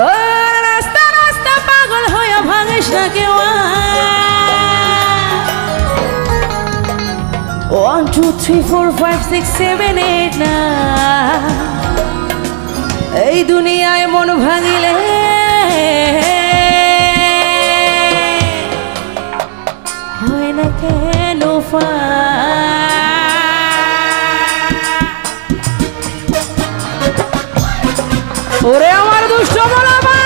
রাস্তা রাস্তা পাগল হয়ে ভাঙিস না কেউ 1 2 3 4 5 6 7 8 9 এই দুনিয়ায় মন ভাঙিলে হয় না কেন ওরে আমার দুষ্ট বলাবা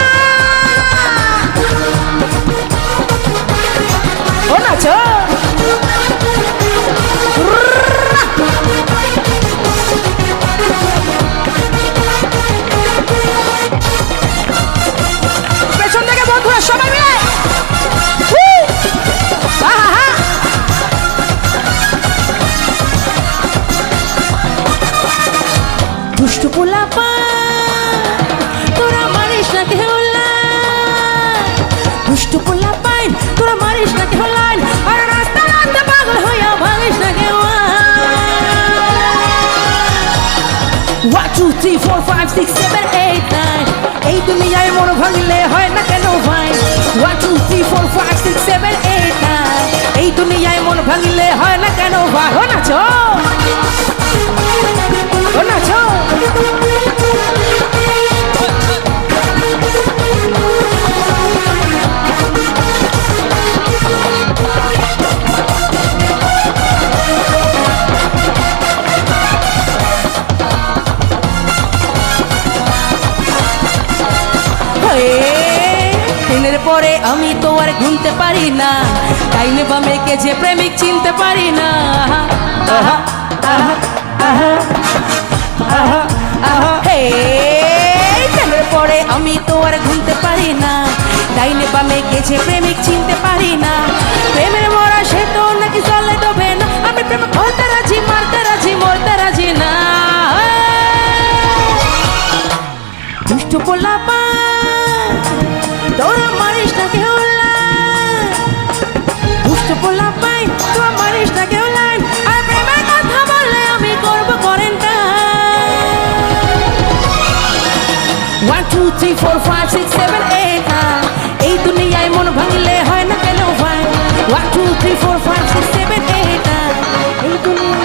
ও নাচো পেছন থেকে বন্ধুরা সবাই মিলে দুষ্ট পোলাপা তোরা মারিস না কেউ দুষ্ট পোলাপাইন তোরা মারিস না কেউ লাইন আর রাস্তা রাস্তা পাগল হইয়া ভাঙিস না কেউ 1 2 3 4 5 6 7 8 9 এই দুনিয়ায় মন ভাঙিলে হয় না কেন ভাই 1 2 3 4 5 6 7 8 9 এই দুনিয়ায় মন ভাঙিলে হয় না কেন ভাই ও নাচো ও নাচো দিনের পরে আমি তো আর ঘুমতে পারি না ডাইনে বামে কে যে প্রেমিক চিনতে পারি না দিনের পরে আমি তো আর ঘুমতে পারি না ডাইনে বামে কে যে প্রেমিক চিনতে পারি না প্রেমের মরা সে তো নাকি চলে ডোবে না আমি প্রেম করতে রাজি মারতে রাজি মরতে রাজি না দুষ্ট পোলাপা তোরা মারিস না কেউ দুষ্ট পোলাপাই তোরা মারিস না কেউ লাইন আর প্রেমের কথা বললে আমি করব কোয়ারেন্টাইন 1 2 3 4 5 6 7 8 9 এই দুনিয়ায় মন ভাঙিলে হয় না কেন ভাই 1 2 3 4 5 6 7 8 9 এই দুনিয়া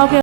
ওকে